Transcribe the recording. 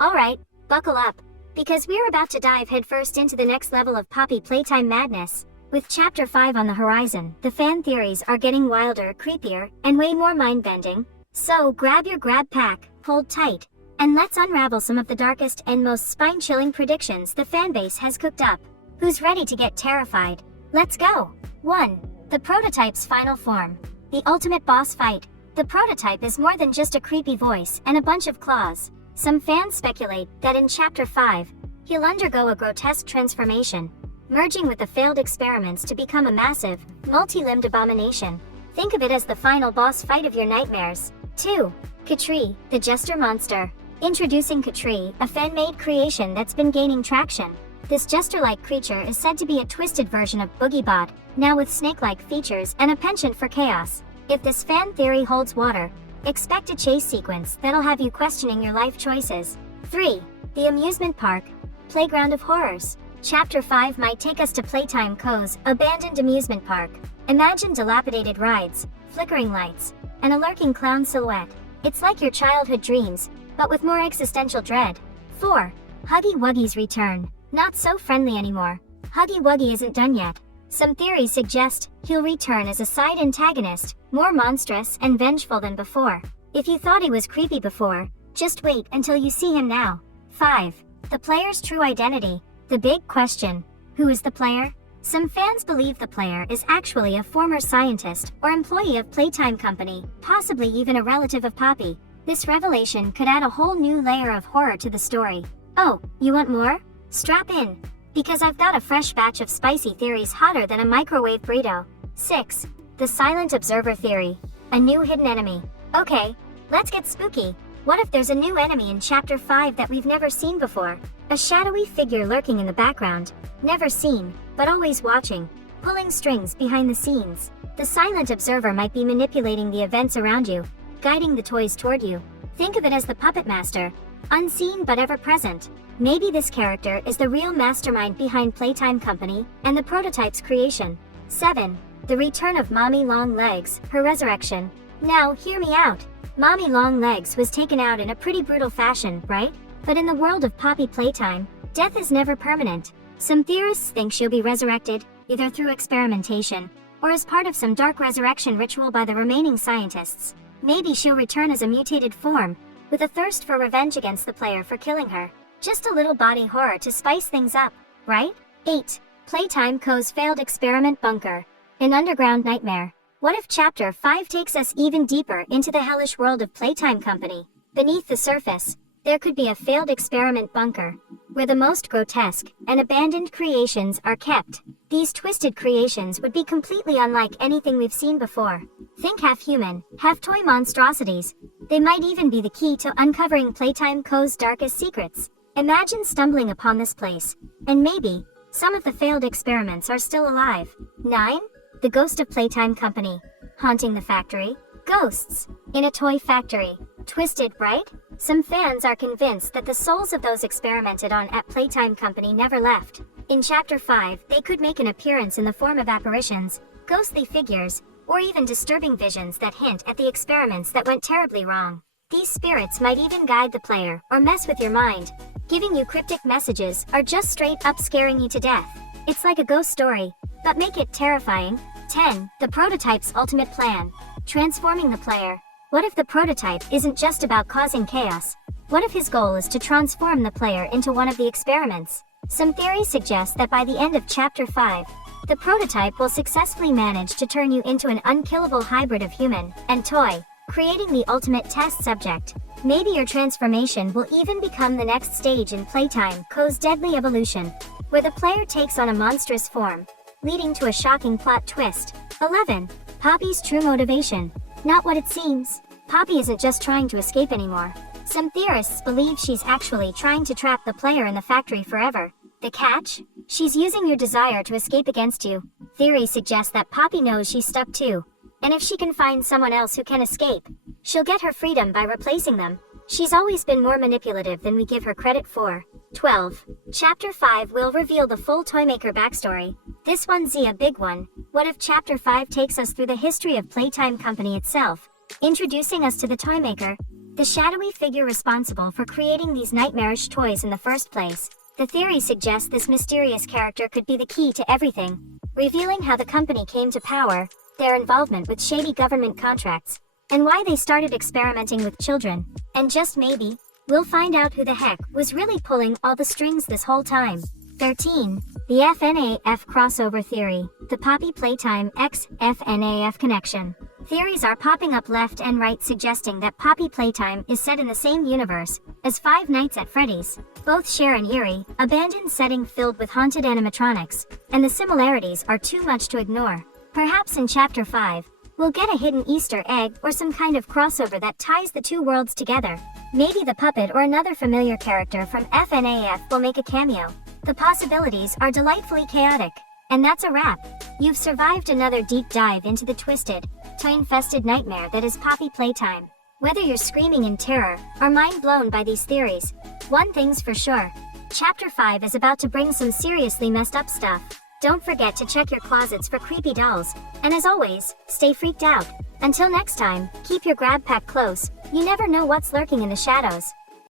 Alright, buckle up, because we're about to dive headfirst into the next level of Poppy Playtime madness. With Chapter 5 on the horizon, the fan theories are getting wilder, creepier, and way more mind-bending. So grab your Grabpack, hold tight, and let's unravel some of the darkest and most spine-chilling predictions the fanbase has cooked up. Who's ready to get terrified? Let's go! 1. The prototype's final form. The ultimate boss fight. The prototype is more than just a creepy voice and a bunch of claws. Some fans speculate that in Chapter 5, he'll undergo a grotesque transformation, merging with the failed experiments to become a massive, multi-limbed abomination. Think of it as the final boss fight of your nightmares. 2. Katri, the Jester Monster. Introducing Katri, a fan-made creation that's been gaining traction. This jester-like creature is said to be a twisted version of Boogiebot, now with snake-like features and a penchant for chaos. If this fan theory holds water, expect a chase sequence that'll have you questioning your life choices. 3. The Amusement Park, Playground of Horrors. Chapter 5 might take us to Playtime Co.'s abandoned amusement park. Imagine dilapidated rides, flickering lights, and a lurking clown silhouette. It's like your childhood dreams, but with more existential dread. 4. Huggy Wuggy's return. Not so friendly anymore. Huggy Wuggy isn't done yet. Some theories suggest he'll return as a side antagonist, more monstrous and vengeful than before. If you thought he was creepy before, just wait until you see him now. 5. The player's true identity. The big question. Who is the player? Some fans believe the player is actually a former scientist or employee of Playtime Company, possibly even a relative of Poppy. This revelation could add a whole new layer of horror to the story. Oh, you want more? Strap in, because I've got a fresh batch of spicy theories hotter than a microwave burrito. 6. The Silent Observer Theory. A new hidden enemy. Okay, let's get spooky. What if there's a new enemy in Chapter 5 that we've never seen before? A shadowy figure lurking in the background, never seen, but always watching, pulling strings behind the scenes. The Silent Observer might be manipulating the events around you, guiding the toys toward you. Think of it as the puppet master, unseen but ever present. Maybe this character is the real mastermind behind Playtime Company and the prototype's creation. 7. The return of Mommy Longlegs, her resurrection. Now, hear me out. Mommy Longlegs was taken out in a pretty brutal fashion, right? But in the world of Poppy Playtime, death is never permanent. Some theorists think she'll be resurrected, either through experimentation, or as part of some dark resurrection ritual by the remaining scientists. Maybe she'll return as a mutated form, with a thirst for revenge against the player for killing her. Just a little body horror to spice things up, right? 8. Playtime Co.'s failed experiment bunker. An underground nightmare. What if Chapter 5 takes us even deeper into the hellish world of Playtime Company? Beneath the surface, there could be a failed experiment bunker, where the most grotesque and abandoned creations are kept. These twisted creations would be completely unlike anything we've seen before. Think half human, half toy monstrosities. They might even be the key to uncovering Playtime Co.'s darkest secrets. Imagine stumbling upon this place, and maybe some of the failed experiments are still alive. 9. The Ghost of Playtime Company. Haunting the factory. Ghosts in a toy factory. Twisted, right? Some fans are convinced that the souls of those experimented on at Playtime Company never left. In Chapter 5, they could make an appearance in the form of apparitions, ghostly figures, or even disturbing visions that hint at the experiments that went terribly wrong. These spirits might even guide the player or mess with your mind, giving you cryptic messages or just straight up scaring you to death. It's like a ghost story, but make it terrifying. 10. The prototype's ultimate plan. Transforming the player. What if the prototype isn't just about causing chaos? What if his goal is to transform the player into one of the experiments? Some theories suggest that by the end of Chapter 5, the prototype will successfully manage to turn you into an unkillable hybrid of human and toy, creating the ultimate test subject. Maybe your transformation will even become the next stage in Playtime Co.'s deadly evolution, where the player takes on a monstrous form, leading to a shocking plot twist. 11. Poppy's true motivation. Not what it seems. Poppy isn't just trying to escape anymore. Some theorists believe she's actually trying to trap the player in the factory forever. The catch? She's using your desire to escape against you. Theories suggest that Poppy knows she's stuck too, and if she can find someone else who can escape, she'll get her freedom by replacing them. She's always been more manipulative than we give her credit for. 12. Chapter 5 will reveal the full Toymaker backstory. This one's a big one. What if Chapter 5 takes us through the history of Playtime Company itself, introducing us to the Toymaker? the shadowy figure responsible for creating these nightmarish toys in the first place. The theory suggests this mysterious character could be the key to everything, revealing how the company came to power, their involvement with shady government contracts, and why they started experimenting with children. And just maybe, we'll find out who the heck was really pulling all the strings this whole time. 13. The FNAF crossover theory, the Poppy Playtime X FNAF connection. Theories are popping up left and right suggesting that Poppy Playtime is set in the same universe as Five Nights at Freddy's. Both share an eerie, abandoned setting filled with haunted animatronics, and the similarities are too much to ignore. Perhaps in Chapter 5, we'll get a hidden Easter egg or some kind of crossover that ties the two worlds together. Maybe the puppet or another familiar character from FNAF will make a cameo. The possibilities are delightfully chaotic. And that's a wrap. You've survived another deep dive into the twisted, toy-infested nightmare that is Poppy Playtime. Whether you're screaming in terror or mind blown by these theories, one thing's for sure. Chapter 5 is about to bring some seriously messed up stuff. Don't forget to check your closets for creepy dolls, and as always, stay freaked out. Until next time, keep your grab pack close. You never know what's lurking in the shadows.